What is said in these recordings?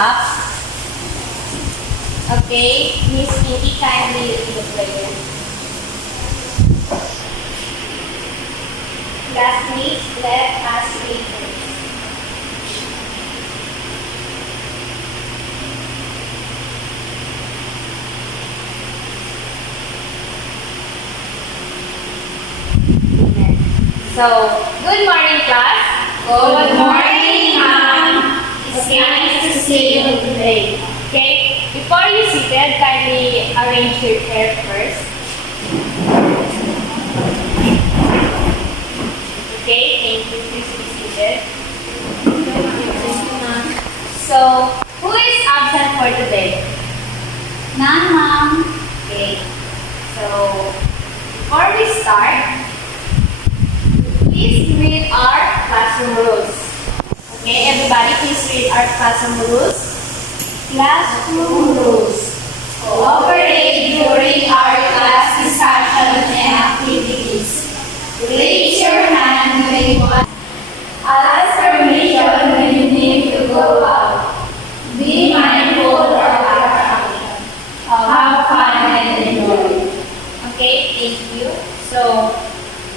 up. Okay, Miss Pinky, kindly read the prayer. Classmates, let us read first. So, good morning, class. Good morning, ma'am. It's Okay. nice to see you today. Okay, before you seated, kindly arrange your chair first. Okay, thank you. Please be seated. So, who is absent for today? None, ma'am. Okay, so before we start, please read our classroom rules. Okay, everybody, please read our classroom rules. Classroom rules. Cooperate during our class discussion and activities. Raise your hand when you want. Ask permission when you need to go out. Be mindful of our action. Have fun and enjoy. Okay, thank you. So,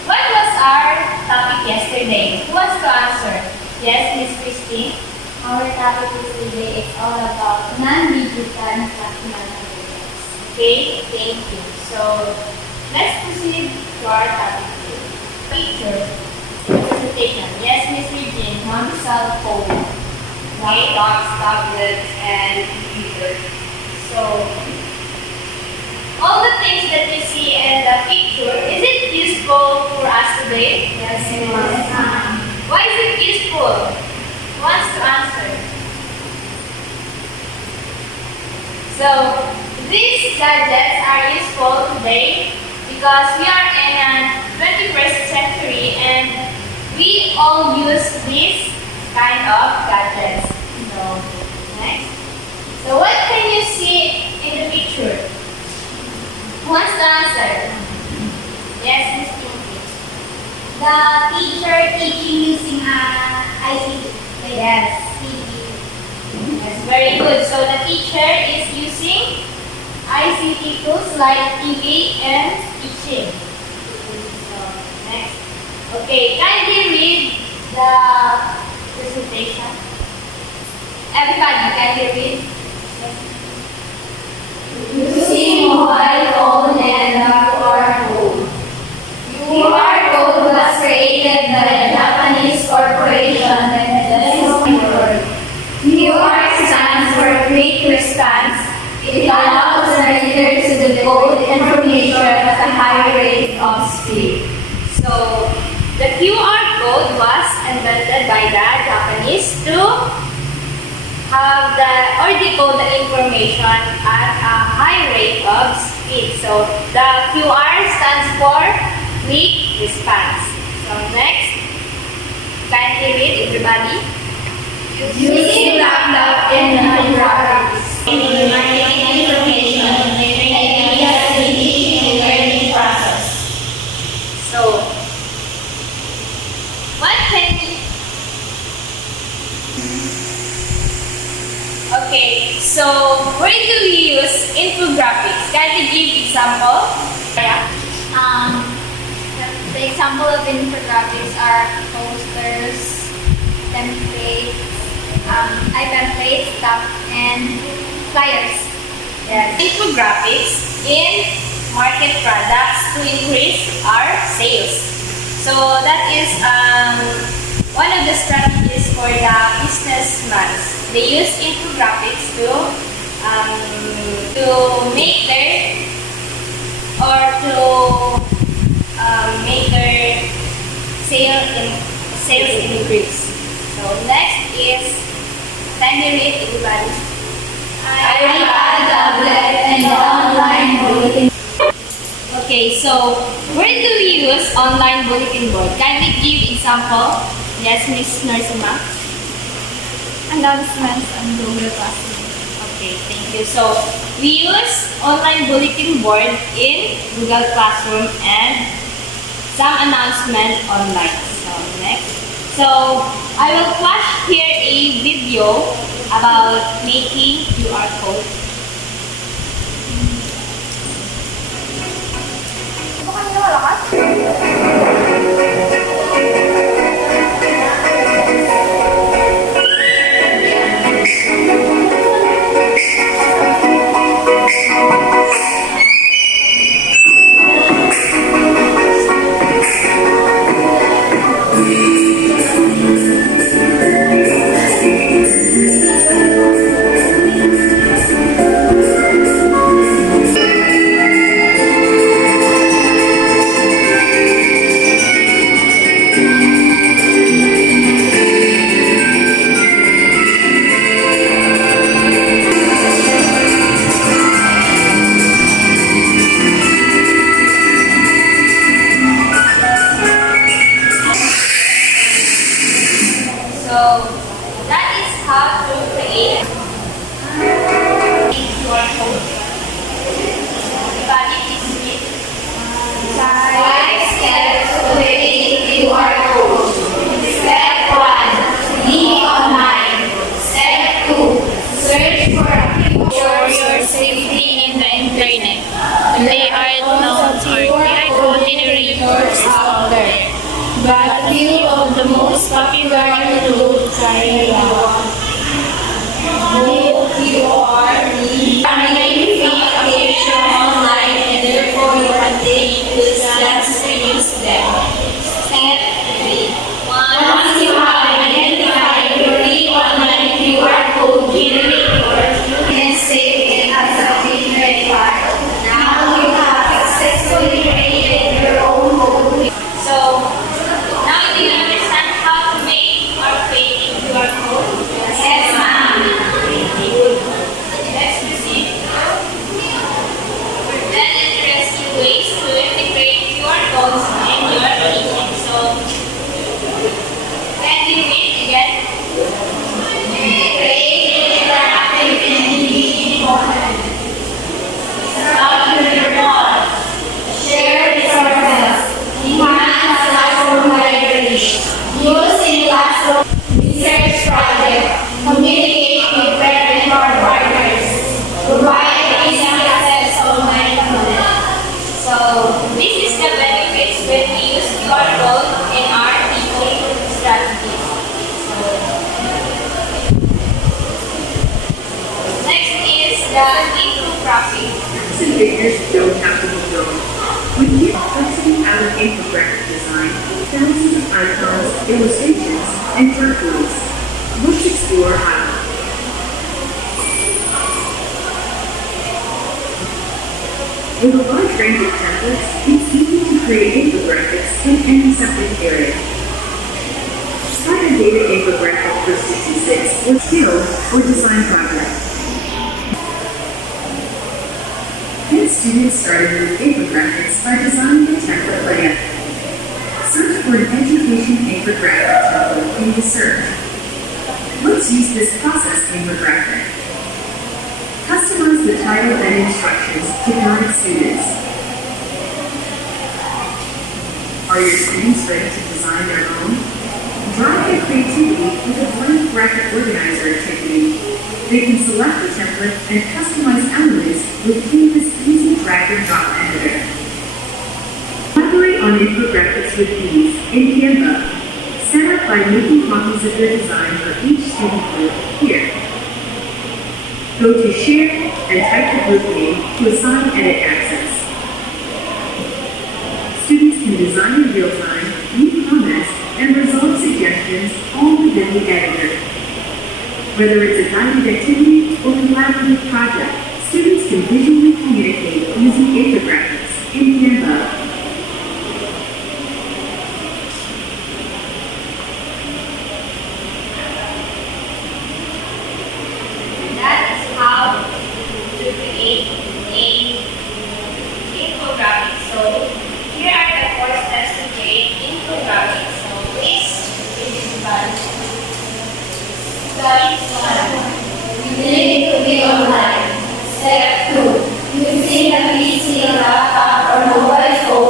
what was our topic yesterday? Who wants to answer? Yes, Miss Christine? Our topic today is all about non-digital instructional materials. Okay, thank you. So, let's proceed to our topic today. Teacher, presentation. Yes, Miss Regine? Non-cell phone. Laptops, tablets, and computers. So, all the things that you see in the picture, is it useful for us today? Yes, ma'am. Why is it useful? Who wants to answer? So, these gadgets are useful today because we are in a 21st century and we all use these kind of gadgets. So, next. So, what can you see in the picture? Who wants to answer? Yes, Miss Pinky. The teacher teaching using ICT. Yes. Yes, very good. So the teacher is using ICT tools like TV and teaching. So next. Okay, kindly read the presentation. Everybody, kindly read. Using mobile phone and the QR code. QR code was created by a Japanese corporation that is word. QR stands for quick response. It allows the reader to decode information at a high rate of speed. So the QR code was invented by the Japanese to have or decode the information at a high rate of speed. So the QR stands for quick response. So next, kindly read everybody. Using laptop and graphics. Information and ideas in teaching and learning process. So what can you... Okay, so where do we use infographics? Can you give example? Yeah. The example of infographics are posters, templates, iPad stuff, and flyers. Yes. Infographics in market products to increase our sales. So that is one of the strategies for the businessmen. They use infographics to make their sales increase. So next is, can you read everybody? iPad, tablet, and online bulletin. Okay, so where do we use online bulletin board? Can we give example? Yes, Miss Nursima. Announcements on Google Classroom. Okay, thank you. So we use online bulletin board in Google Classroom and some announcement online. So next. So I will flash here a video about making QR code. So that is how to create QR code. But it is with 5 steps to create QR code. Step 1. Be online. Step 2. Search for a for your safety in the internet. Layout notes or QR code generators out there. But a few of the most popular tools are available. Primarily free application online and therefore you can take good steps to use them. Step 3. Once you have identified your free online QR code generator, you can save it as a favorite file. Now you have successfully created your own code. So now do you understand how to make or create a QR code? Yes, ma'am. Let's proceed. Then interesting ways to integrate QR codes in your teaching. So can you read again? Create interactive and engaging content. Document reports. Share resources. Enhance classroom library. Use in classroom research project. Communicate with parent or partners. Provide easy access to online content. So this is the benefits when we use QR code in our teaching strategies. Next is the infographic. Facts and figures don't have to be drawn. With the complexity out of infographic design, thousands of icons, illustrations, and cartoons. Let's explore how. With a large range of templates, it's easy to create infographics in any subject area. Start a data infographic for 66 or skill or design project. Get students started with infographics by designing a template layout. Search for an education infographic template in the search. Let's use this process infographic. Customize the title and instructions to guide students. Are your students ready to design their own? Drive their creativity with a blank graphic organizer activity. They can select the template and customize elements with Canva's easy drag and drop editor. Collaborate on infographics with ease in Canva. Set up by making copies of your design for each student group here. Go to Share and type the group name to assign edit access. Students can design in real time, leave comments, and resolve suggestions all within the editor. Whether it's a guided activity or collaborative project, students can visually communicate using infographics in Canva. That is how to create a infographic. So here are the 4 steps to create infographic. So please read this one. Step 1. You need to be online. Step 2. Using a PC, laptop, or mobile phone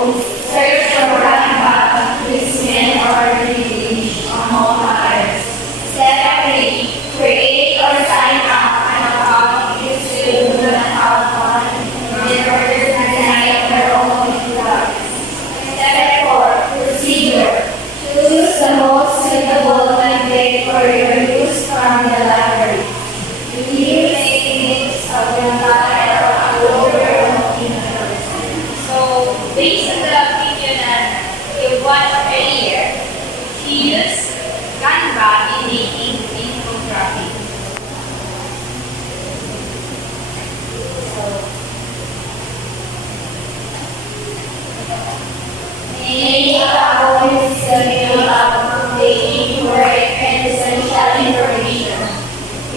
Make a always schedule of taking work and essential information.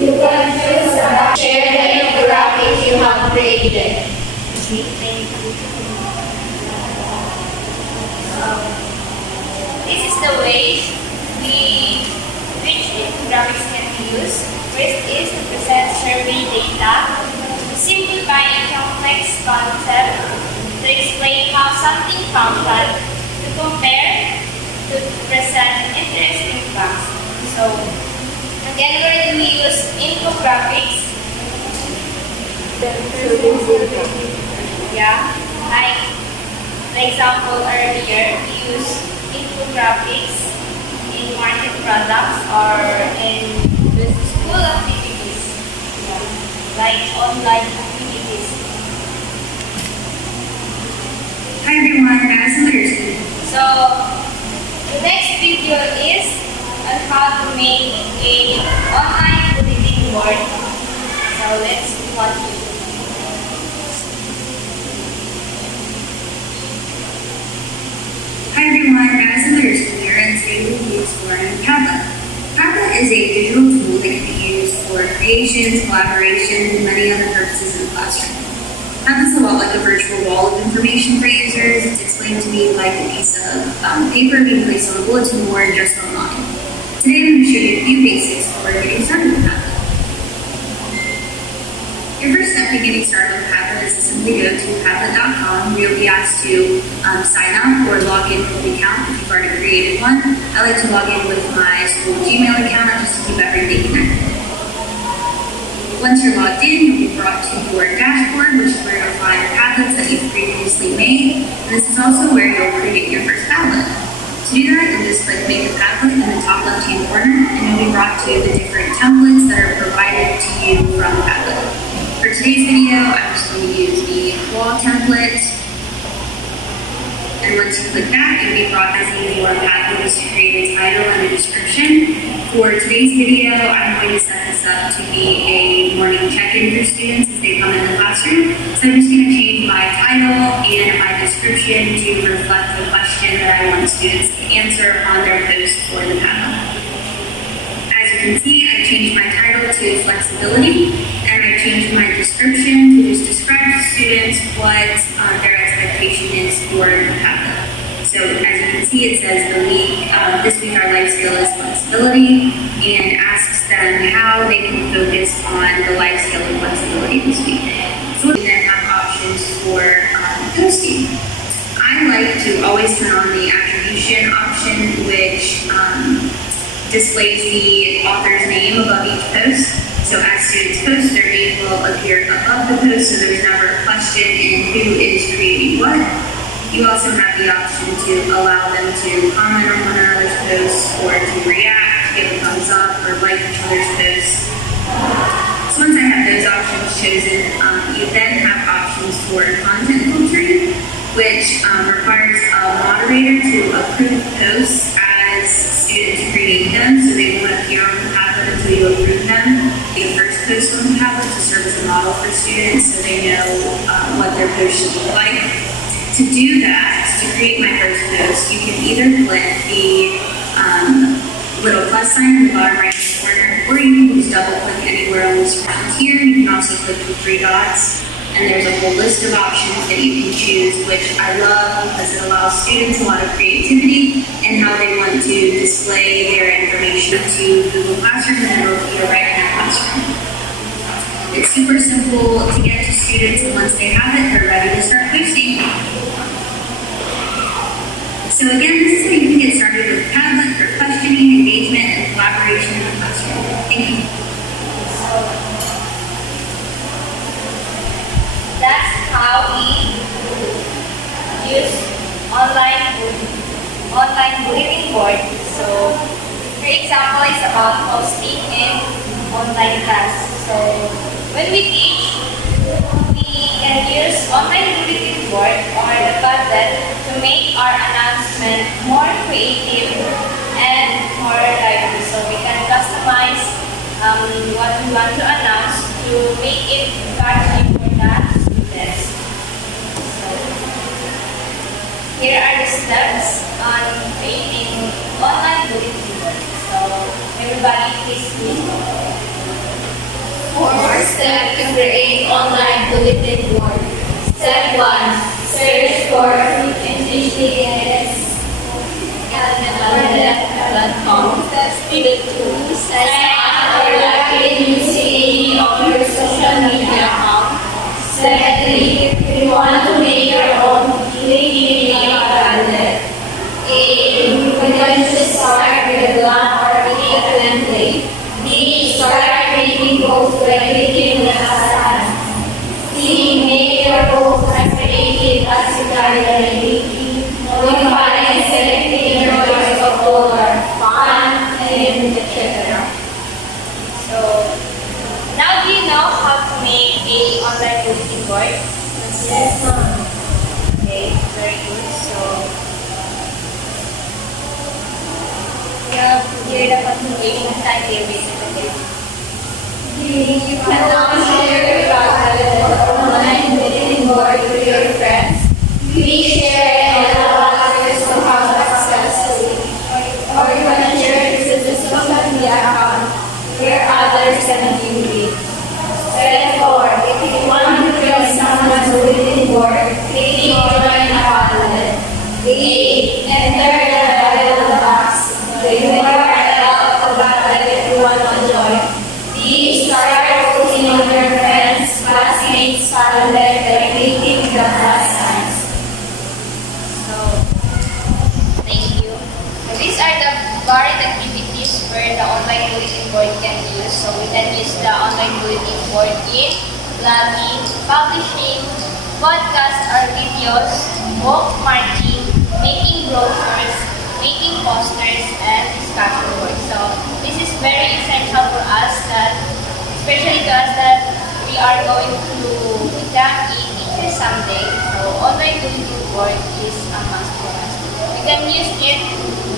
You can choose about share the infographics you have created. This is the way which infographics can be used. First is to present survey data, to simplify a complex concept, to explain how something functions, to compare, to present interesting facts. So, again, where do we use infographics? Yeah, like the example earlier, we use infographics in market products or in the school activities, like online activities. Hi everyone, Madison Literacy. So, the next video is on how to make a online bulletin board. So, let's watch it. Hi everyone, Madison Literacy here, and today we'll be exploring Padlet. Padlet is a digital tool that can be used for creations, collaborations, and many other purposes in the classroom. Padlet's a lot like a virtual wall of information for users. It's explained to be like a piece of paper being placed on a bulletin board just online. Today I'm going to show you a few basics for getting started with Padlet. Your first step in getting started with Padlet is to simply go to Padlet.com, where you'll be asked to sign up or log in with an account if you've already created one. I like to log in with my school Gmail account just to keep everything connected. Once you're logged in, you'll be brought to your dashboard, which is where you'll find Padlets that you've previously made. And this is also where you'll create your first Padlet. To do that, you'll just click Make a Padlet in the top left-hand corner, and you'll be brought to the different templates that are provided to you from Padlet. For today's video, I'm just going to use the wall template. And once you click that, you'll be brought as your Padlet to create a title and a description. For today's video, I'm going to set this up to be a morning check-in for students as they come in the classroom. So I'm just going to change my title and my description to reflect the question that I want students to answer on their post for the Padlet. As you can see, I've changed my title to flexibility, and I've changed my description to just describe to students what their expectation is for the Padlet. So as you can see, it says this week our life skill is flexibility, and asks them how they can focus on the life skill of flexibility this week. So we then have options for posting. I like to always turn on the attribution option, which displays the author's name above each post. So as students post, their name will appear above the post, so there's never a question in who is creating what. You also have the option to allow them to comment on one another's posts, or to react, give a thumbs up, or like each other's posts. So once I have those options chosen, you then have options for content filtering, which requires a moderator to approve posts as students create them, so they won't appear on the Padlet until you approve them. The first post on the Padlet to serve as a model for students so they know what their post should look like. To do that, to create my first post, you can either click the little plus sign in the bottom right corner, or you can just double click anywhere on the screen here. You can also click the three dots, and there's a whole list of options that you can choose, which I love because it allows students a lot of creativity and how they want to display their information to Google Classroom, and it'll appear right in their classroom. It's super simple to get to students, and once they have it, they're ready to start posting. So again, this is how you can get started with Padlet for questioning, engagement, and collaboration in the classroom. Thank you. That's how we use online bulletin board. So, for example, it's about hosting in online class. So, when we teach, we can use online bulletin board or the Padlet to make our announcement more creative and more lively. So we can customize what we want to announce to make it catchy for the students. So, Here are the steps on creating online bulletin board. So, everybody please listen. Fourth step to create online bulletin board. Step 1. Search for htps.com. Step 2. Sign up or log in using any of your social media account. Step 3. If you want to make your own LinkedIn account. A. You can just start with a blank or create a template. B. Start creating posts by clicking the hashtag. C. Make your posts as creative as you can already. Modify and selecting your choice of color, font, and etc. So, now do you know how to make a online bulletin board? Yes, ma'am. Okay, very good. So, we have here the continuation timetable. Okay. You can now share your online bulletin board with your friends. Please share and allow others to have access to it. Or you can share it to the social media account where others can view it. Step 4. If you want to join someone's bulletin board, click join a button. A. Enter the dialog box. The URL of the button if you want to join. B. Start posting on your friends, classmates, calendar by clicking the plus signs. So, thank you. So these are the varied activities where the online bulletin board can use. So we can use the online bulletin board in blogging, publishing, podcasts or videos, bookmarking, making brochures, making posters, and discussion boards. So this is very essential for us that, especially to us that we are going to become a teacher someday. So online bulletin board is a must for us. We can use it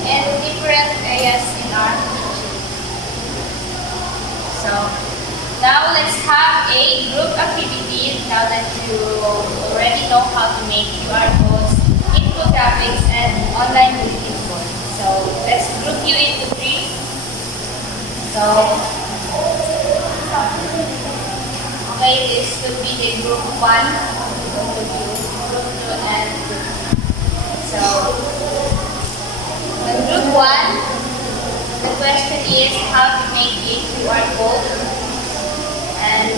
in different areas in our teaching. So now let's have a group activity now that you already know how to make QR codes, infographics, and online bulletin board. So let's group you into 3. So okay, this would be the group 1, group 2, and group 3. So in group 1, the question is how to make a QR code, and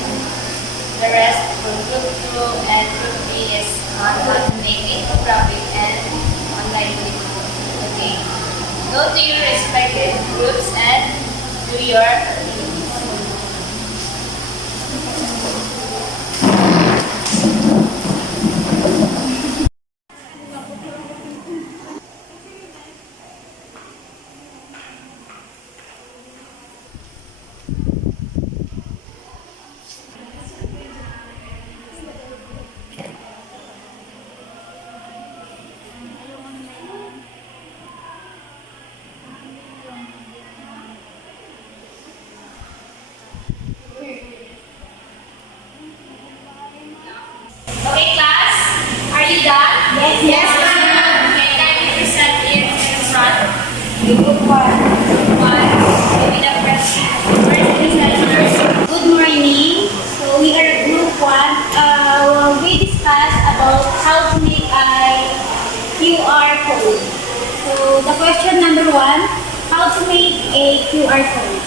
the rest for group 2 and group 3 is on how to make infographic and online bulletin. Okay, go to your respective groups and do your activities. Okay, class, are you done? Yes, ma'am. Okay, kindly present it in front. Group 1. Group 1, maybe the first presenters. Good morning. So we are group 1. We discuss about how to make a QR code. So the question number 1, how to make a QR code.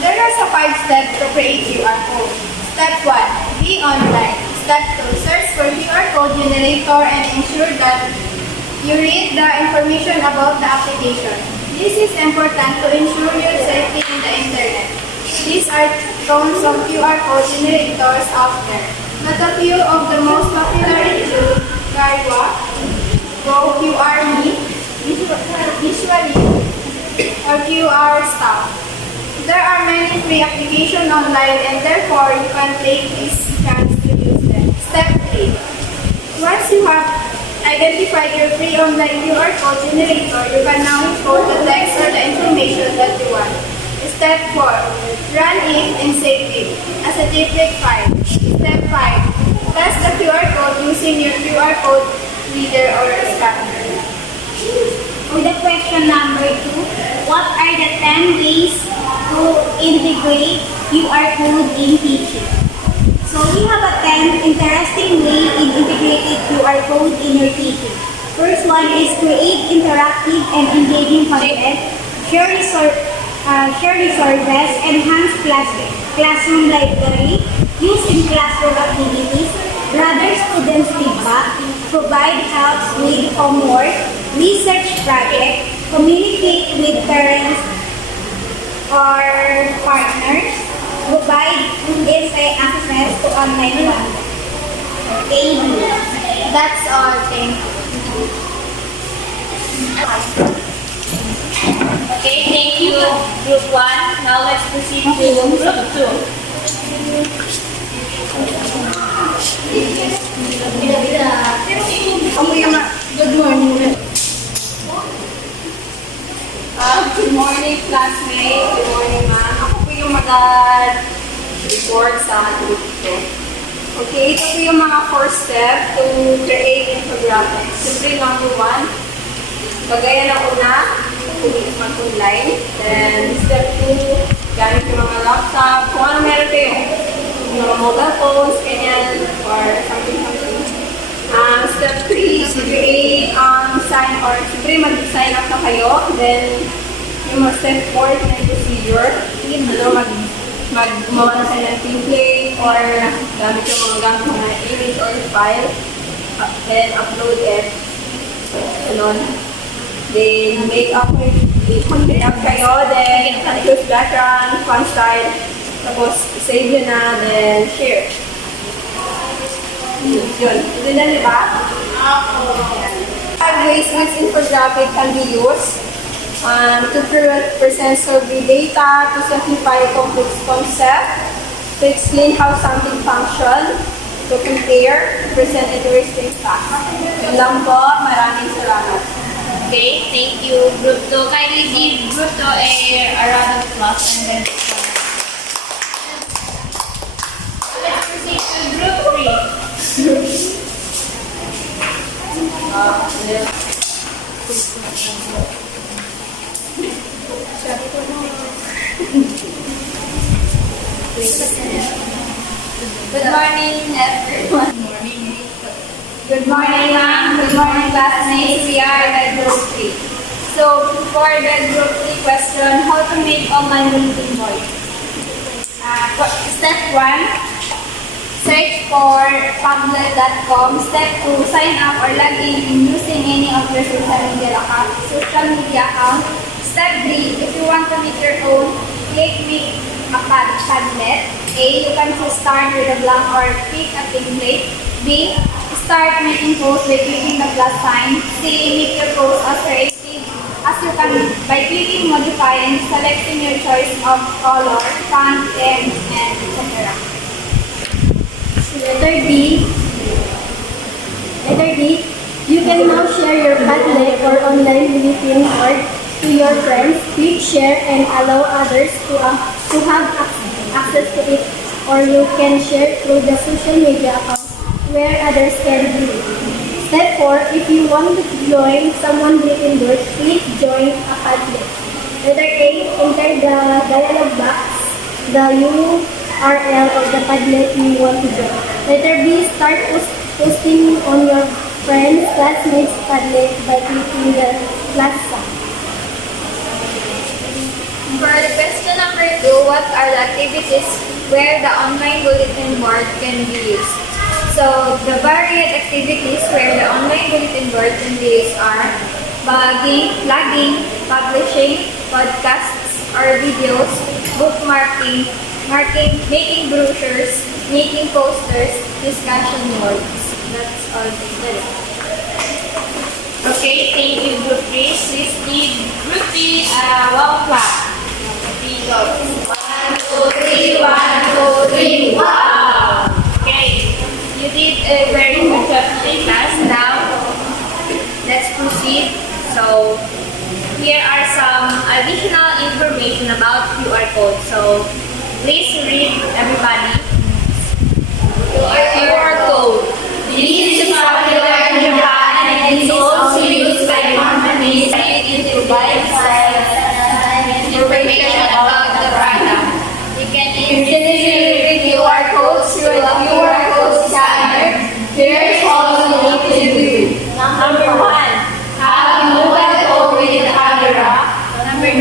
There are 5 steps to create QR code. Step 1. Be online. Step 2. Search for QR code generator and ensure that you read the information about the application. This is important to ensure your safety in the internet. These are tons of QR code generators out there. But a few of the most popular include Garwa, GoQRMe, Visually, or QR Stuff. There are many free applications online and therefore you can take this chance to use them. Step 3. Once you have identified your free online QR code generator, you can now import the text or the information that you want. Step 4. Run it and save it as a JPEG file. Step 5. Test the QR code using your QR code reader, or scanner. For the question number 2, what are the 10 ways to integrate QR code in teaching? So we have a 10 interesting way in integrated QR code in your teaching. First one is create interactive and engaging content, share resources, enhance classroom library, use in classroom activities, gather students' feedback, provide help with homework, research project, communicate with parents or partners, provide essay access to online content. Okay, that's all. Thank you. Okay, thank you, Group 1. Now let's proceed to Group 2. Good morning. Good morning, classmates. Good morning, ma'am. Ako po yung mag-report sa group ko. Okay, ito po yung mga 4 steps to create infographics. Siyempre, number 1, bagayan ang una, kunin mag-online. Then, step 2, gamit yung mga laptop. Kung ano meron kayo. Yung mga mobile phones, ganyan, or something. Step 3 is create siyempre mag-sign up na kayo. Then, yung mga step 4 na procedure, gumawa na kayo ng template or gamit yung mga image or file. Then, upload it. Ganun. Then, make up kayo. Then, choose background, font style. Tapos, save yun na. Then, share. Yun. Ito na, di ba? Five ways which infographic can be used to present survey data, to simplify complex concept, to explain how something functions, to compare, present interesting facts. Yun lang po. Maraming salamat. Okay, thank you, Group 2. Kindly give Group 2 a round of applause and then let's proceed to Group 3. Good morning, everyone. Good morning, ma'am. Good morning, classmates. We are the Group 3. So, for the Group 3 question, how to make online bulletin board? Step 1, search for Padlet.com. Step 2, sign up or log in using any of your social media account. Step 3, if you want to make your own, click make a Padlet. A, you can choose start with a blank or pick a template. B, start making posts by clicking the plus sign. C, make your post as creative as you can by clicking modify and selecting your choice of color, font, and etc. Letter D, you can now share your Padlet or online bulletin board to your friends. Click share and allow others to have access to it, or you can share through the social media account where others can view it. Step 4, if you want to join someone bulletin board, click join a Padlet. Letter A, enter the dialog box the URL of the Padlet you want to join. Letter B, start posting on your friends' classmates' Padlet by clicking the plus sign. For the question number 2, what are the activities where the online bulletin board can be used? So, the varied activities where the online bulletin board can be used are blogging, publishing, podcasts or videos, bookmarking, making brochures, making posters, discussion boards. That's all. Okay, thank you, Group 3. Please give Group 3 a wow clap. 3 go. 1, 2, 3, 1, 2, 3, wow! Okay, you did a very good job today, class. Now, let's proceed. So, here are some additional information about QR code. So, please read, everybody. QR code. This is popular in Japan and is also used by companies to provide information about the product. You can Usually with QR codes through a QR code scanner. Here's all you need to do. Number 1, have a mobile phone with a camera. Number 2,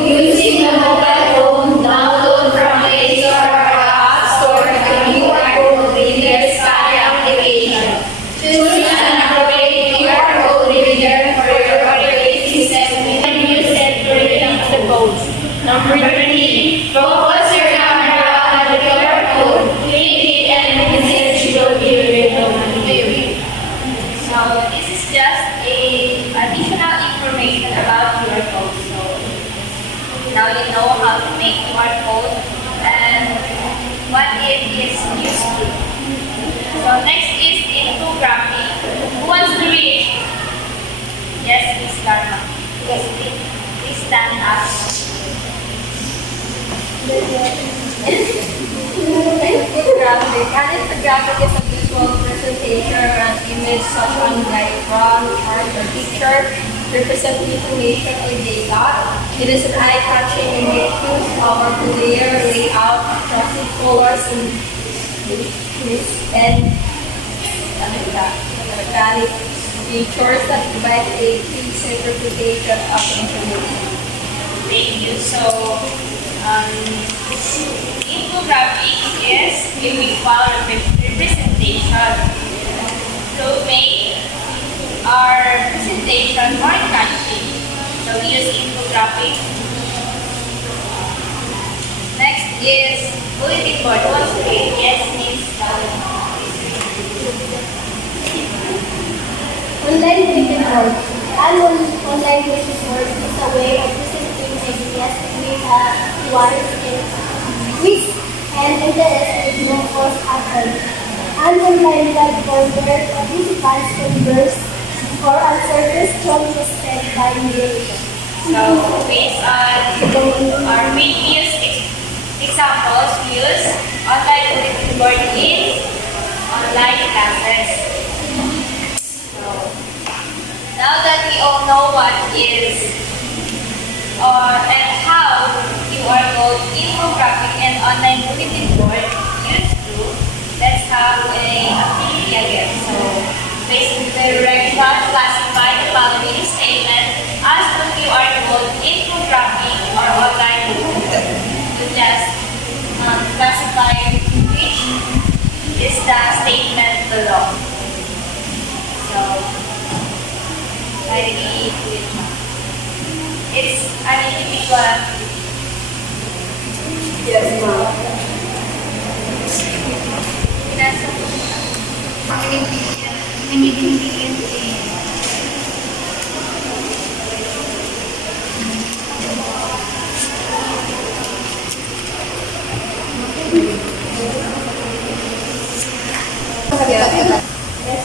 using the mobile phone, download from Play Store or App Store the QR code reader scanner application. Choose an appropriate QR code reader for your operating system and use it to read the codes. Number 3, focus your camera on the QR code, click it and the message will be revealed. So this is just a additional information about QR code. So now you know how to make QR code and what it is used to. So next is infography. Who wants to read? Yes, Miss Karma. Yes, please stand up. infographic. An infographic is a visual presentation or an image such as a diagram, chart, or picture representing information or data. It is an eye-catching image whose powerful layer, layout, attractive colors, and organic features that provide a clear interpretation of information. Thank you. So, infographic is a visual representation to make our presentation more catchy. So, we use infographic. Next is bulletin board. What's it? Yes, Miss Laura. Online bulletin board. An online bulletin board is a way of presenting ideas with a wide risk and interest with no cost effort. An online platform where participants converse or answer questions set by moderation. So, based on our previous examples, we use online bulletin board in online classes. So, now that we all know what is and how QR code, infographic, and online bulletin board used to, let's have a activity again. So, based on the direction, classify the following statement as the QR code, infographic, or online bulletin board. To just classify which is the statement below. So, I read it. It's an individual activity. Yes, ma'am. Yes,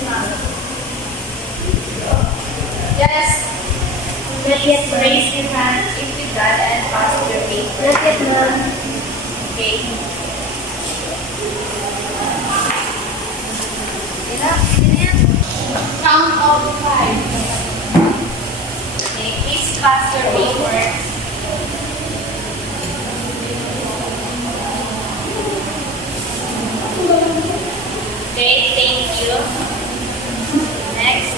ma'am. Just please raise your hand if you got and pass your paper. Not yet, ma'am. Okay. Count of 5. Okay, please pass your paper. Okay, thank you. Next.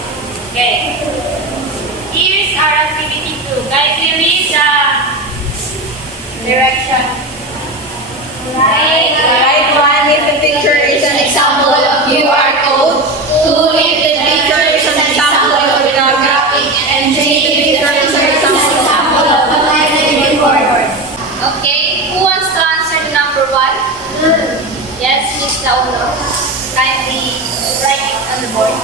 Okay. Here's our activity 2. Guys, we read the direction. The right one, if the picture is an example of QR code. 2, if the picture is an example of a graphic. And 3, if the picture is an example of a bulletin board. Okay, who wants to answer the number 1? Yes, Miss Laulo. Kindly write it on the board.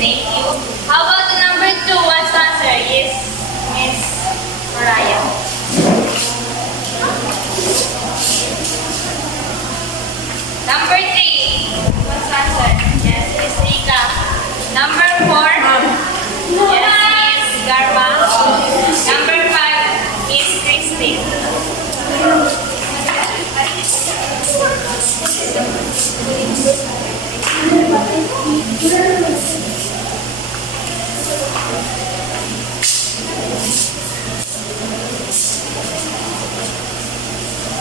Thank you. How about the number 2? Wants to answer? Yes, Miss Mariah. Number 3. Wants to answer? Yes, Miss Rika. Number 4. Yes, Miss Garma. Number 5. Miss Christine.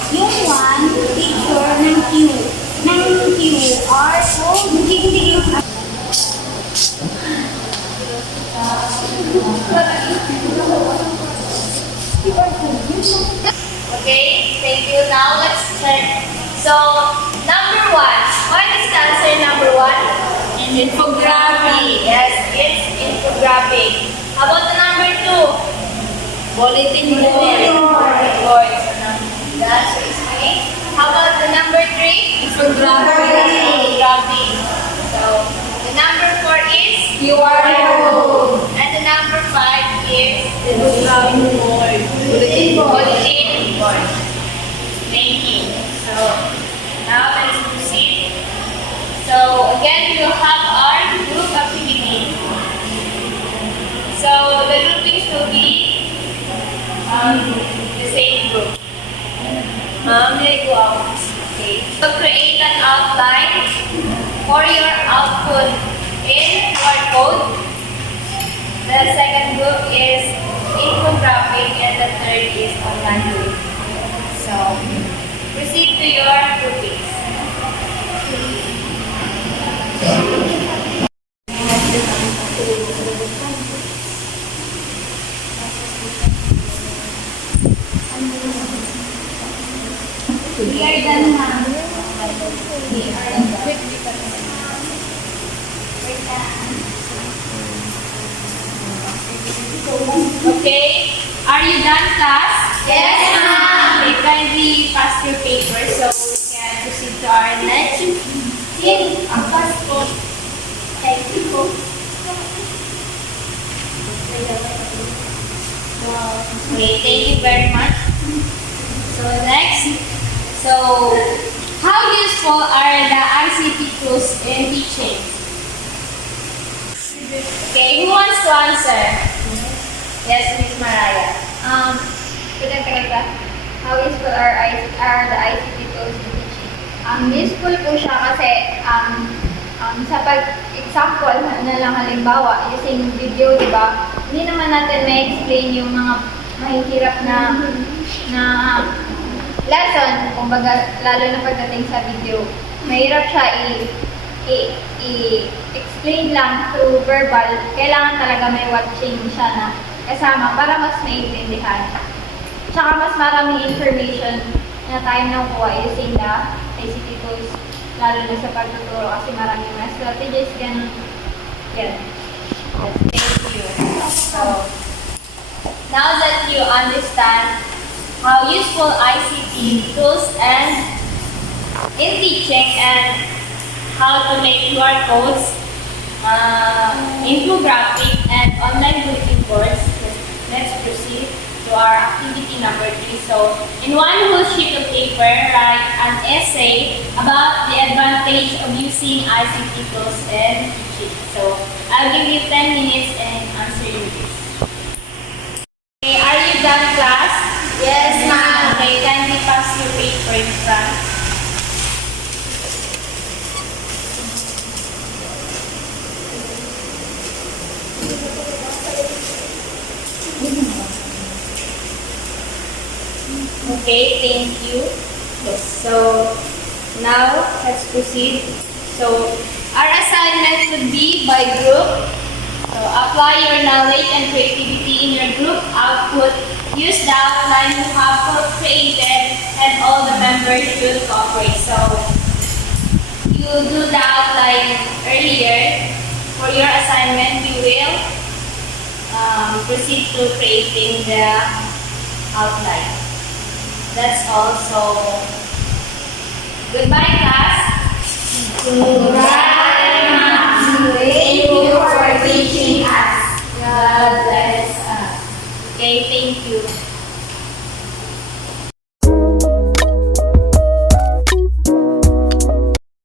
Yung one, picture ng Q. Ng QR code. Hindi yung Okay, thank you. Now let's check. So, number one. What is the answer number one? Infographic. Yes, it's infographic. How about the number two? Bulletin board. The answer is A. How about the number three? Infographic. So, the number four is QR code. and the number five is Bulletin board. bulletin board. Thank you. So, now let's proceed. So, again, we will have our group activity. So, the groupings will be the same group. Okay. So, create an outline for your output in QR code. The second group is infographic and the third is online group. So, proceed to your groupings. we are done na. Okay, are you done, class? Yes, ma'am. Okay, kindly pass your paper so we can proceed to our next. Yun, ang pasko. Thank you po. Okay, thank you very much. So next, how useful are the ICT tools in teaching? Okay, who wants to answer? Yes, Miss Mariah. How useful are the ICT tools in teaching? Useful po siya kasi sa pag-example na lang halimbawa, using video, di ba? Hindi naman natin ma-explain yung mga mahihirap na lesson, kumbaga, lalo na pagdating sa video. Mahirap siya i-explain lang through verbal. Kailangan talaga may watching siya na kasama para mas maintindihan. Tsaka mas maraming information na tayo nakuha using the ICT tools, lalo na sa pagtuturo kasi maraming mga strategies, ganun. Yan. Yes, thank you. So, now that you understand how useful ICT tools and in teaching and how to make QR codes, infographic and online bulletin boards, let's proceed to our activity number 3. So, in one whole sheet of paper, write an essay about the advantage of using ICT tools in teaching. So, I'll give you 10 minutes and answer this. Okay, are you done, class? Yes, ma'am. Okay, kindly pass your paper in front. Okay, thank you. Yes, so now let's proceed. So our assignment would be by group. So apply your knowledge and creativity in your group output. Use the outline you have created and all the members should cooperate. So you do the outline earlier. For your assignment, you will proceed to creating the outline. That's all. So goodbye, class. Goodbye, ma'am. Thank you for teaching us. God bless us. Okay, thank you.